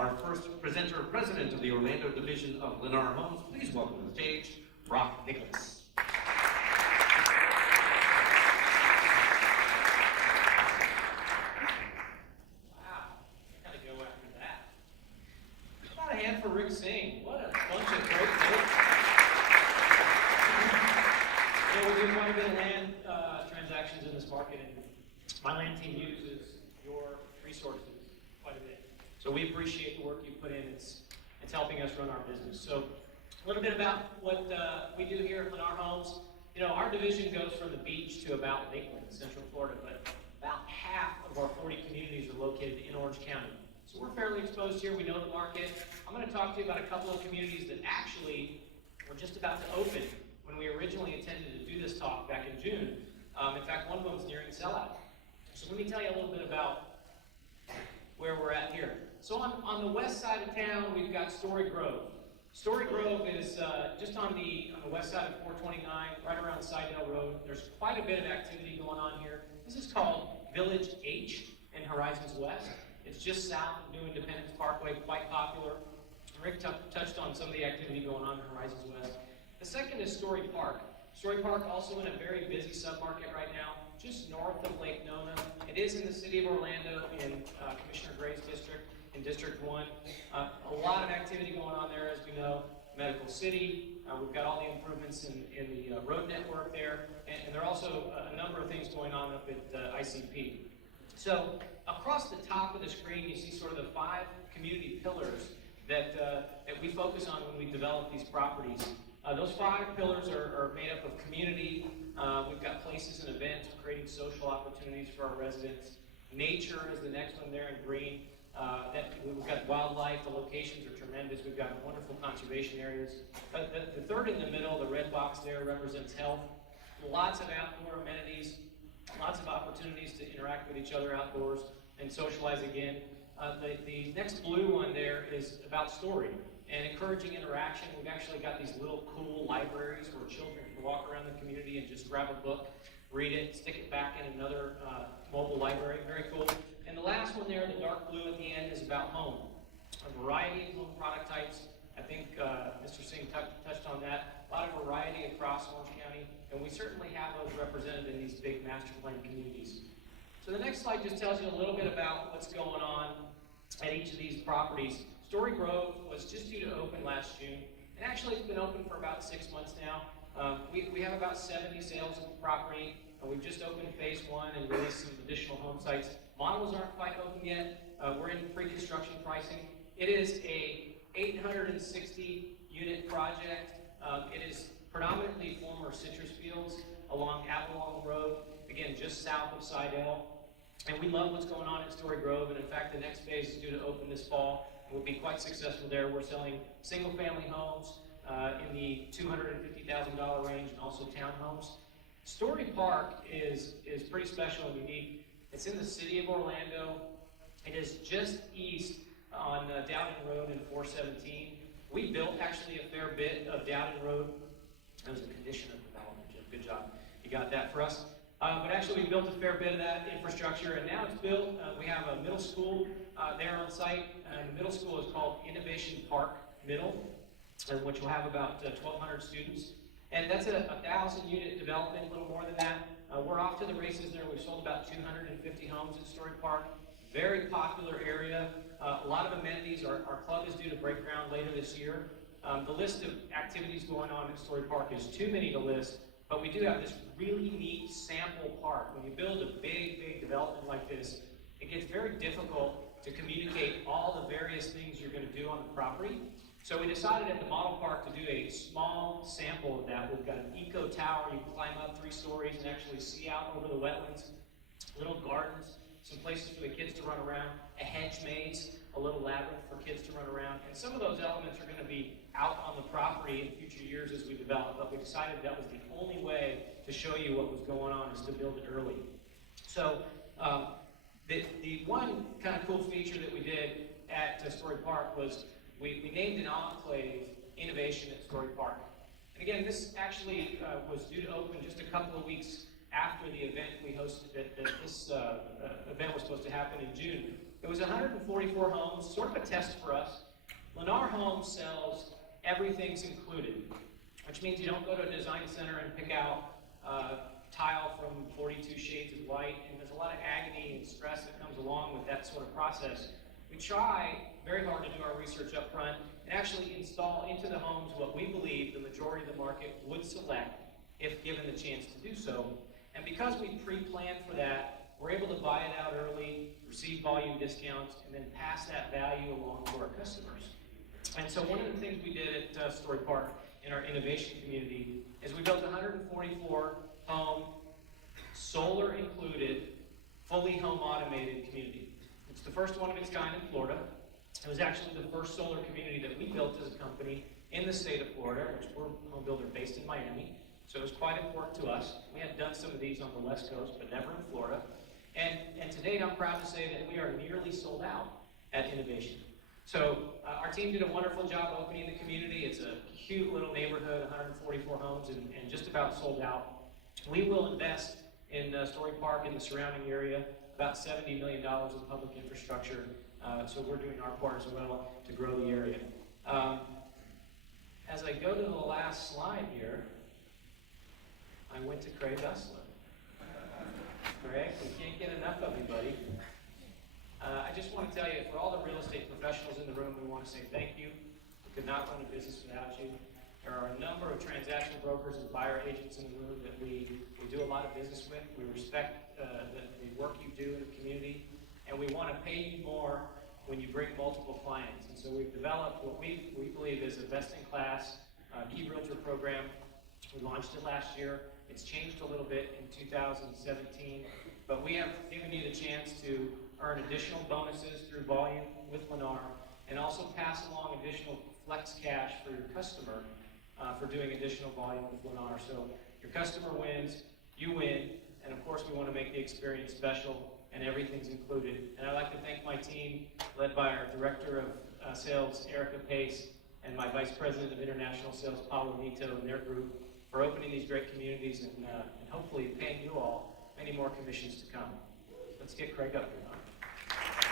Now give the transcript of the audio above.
our first presenter, president of the Orlando division of Lennar Homes. Please welcome to the stage, Brock Nicholas. Wow, gotta go after that. How about a hand for Rick Singh? What a bunch of great folks. You know, we do quite a bit of land transactions in this market, and my land team uses your resources quite a bit. So we appreciate the work you put in. It's helping us run our business. So a little bit about what we do here at Lennar Homes. You know, our division goes from the beach to about Lakeland, Central Florida, but about half of our 40 communities are located in Orange County. So we're fairly exposed here. We know the market. I'm going to talk to you about a couple of communities that actually were just about to open when we originally intended to do this talk back in June. In fact, one of them is nearing sellout. So let me tell you a little bit about where we're at here. So on the west side of town, we've got Storey Grove. Storey Grove is just on the west side of 429, right around Sidell Road. There's quite a bit of activity going on here. This is called Village H in Horizons West. It's just south of New Independence Parkway, quite popular. Rick touched on some of the activity going on in Horizons West. The second is Storey Park. Storey Park also in a very busy submarket right now, just north of Lake Nona. It is in the city of Orlando in Commissioner Gray's district, in District 1. A lot of activity going on there, as we know. Medical City, we've got all the improvements in the road network there, and there are also a number of things going on up at ICP. So across the top of the screen, you see sort of the 5 community pillars that we focus on when we develop these properties. Those 5 pillars are made up of community. We've got places and events, creating social opportunities for our residents. Nature is the next one there in green. We've got wildlife. The locations are tremendous. We've got wonderful conservation areas. The third in the middle, the red box there, represents health. Lots of outdoor amenities, lots of opportunities to interact with each other outdoors and socialize again. The next blue one there is about Storey and encouraging interaction. We've actually got these little cool libraries where children can walk around the community and just grab a book, read it, stick it back in another mobile library. Very cool. And the last one there, the dark blue at the end, is about home. A variety of home product types. I think Mr. Singh touched on that. A lot of variety across Orange County, and we certainly have those represented in these big master plan communities. So the next slide just tells you a little bit about what's going on at each of these properties. Storey Grove was just due to open last June, and actually it's been open for about 6 months now. We have about 70 sales of the property. We've just opened phase 1 and released some additional home sites. Models aren't quite open yet. We're in pre-construction pricing. It is a 860 unit project. It is predominantly former citrus fields along Avalon Road, again, just south of Sidell. And we love what's going on at Storey Grove, and in fact, the next phase is due to open this fall. We'll be quite successful there. We're selling single-family homes in the $250,000 range, and also townhomes. Storey Park is pretty special and unique. It's in the city of Orlando. It is just east on Dowden Road and 417. We built actually a fair bit of Dowden Road. That was a condition of development, Jim. Good job. You got that for us. But actually, we built a fair bit of that infrastructure, and now it's built. We have a middle school there on site, and the middle school is called Innovation Park Middle, which will have about 1,200 students. And that's a 1,000-unit development, a little more than that. We're off to the races there. We've sold about 250 homes at Storey Park. Very popular area. A lot of amenities. Our club is due to break ground later this year. The list of activities going on at Storey Park is too many to list, but we do have this really neat sample park. When you build a big development like this, it gets very difficult to communicate all the various things you're going to do on the property. So we decided at the model park to do a small sample of that. We've got an eco tower. You can climb up 3 stories and actually see out over the wetlands, little gardens, some places for the kids to run around, a hedge maze, a little labyrinth for kids to run around. And some of those elements are going to be out on the property in future years as we develop, but we decided that was the only way to show you what was going on is to build it early. So the one kind of cool feature that we did at Storey Park was we named an enclave Innovation at Storey Park. And again, this actually was due to open just a couple of weeks after the event we hosted, this event was supposed to happen in June. it was 144 homes, sort of a test for us. Lennar Homes sells everything's included, which means you don't go to a design center and pick out tile from 42 shades of white, and there's a lot of agony and stress that comes along with that sort of process. We try very hard to do our research up front and actually install into the homes what we believe the majority of the market would select if given the chance to do so. And because we pre-planned for that, we're able to buy it out early, receive volume discounts, and then pass that value along to our customers. And so one of the things we did at Storey Park in our innovation community is we built 144 home, solar included, fully home automated community. It's the first one of its kind in Florida. It was actually the first solar community that we built as a company in the state of Florida, which we're a home builder based in Miami. So it was quite important to us. We had done some of these on the West Coast, but never in Florida. And to date, I'm proud to say that we are nearly sold out at Innovation. So our team did a wonderful job opening the community. It's a cute little neighborhood, 144 homes, and just about sold out. We will invest in Storey Park and the surrounding area about $70 million in public infrastructure. So we're doing our part as well to grow the area. As I go to the last slide here, I went to Craig Usler. Craig, we can't get enough of you, buddy. I just want to tell you, for all the real estate professionals in the room, we want to say thank you. We could not run a business without you. There are a number of transaction brokers and buyer agents in the room that we do a lot of business with. We respect the work you do in the community, and we want to pay you more when you bring multiple clients. And so we've developed what we believe is a best-in-class Key Realtor program. We launched it last year. It's changed a little bit in 2017, but we have given you the chance to earn additional bonuses through volume with Lennar, and also pass along additional flex cash for your customer for doing additional volume with Lennar. So your customer wins, you win, and of course we want to make the experience special, and everything's included. And I'd like to thank my team, led by our Director of Sales, Erica Pace, and my Vice President of International Sales, Paulo Nito, and their group, for opening these great communities and hopefully paying you all many more commissions to come. Let's get Craig up here.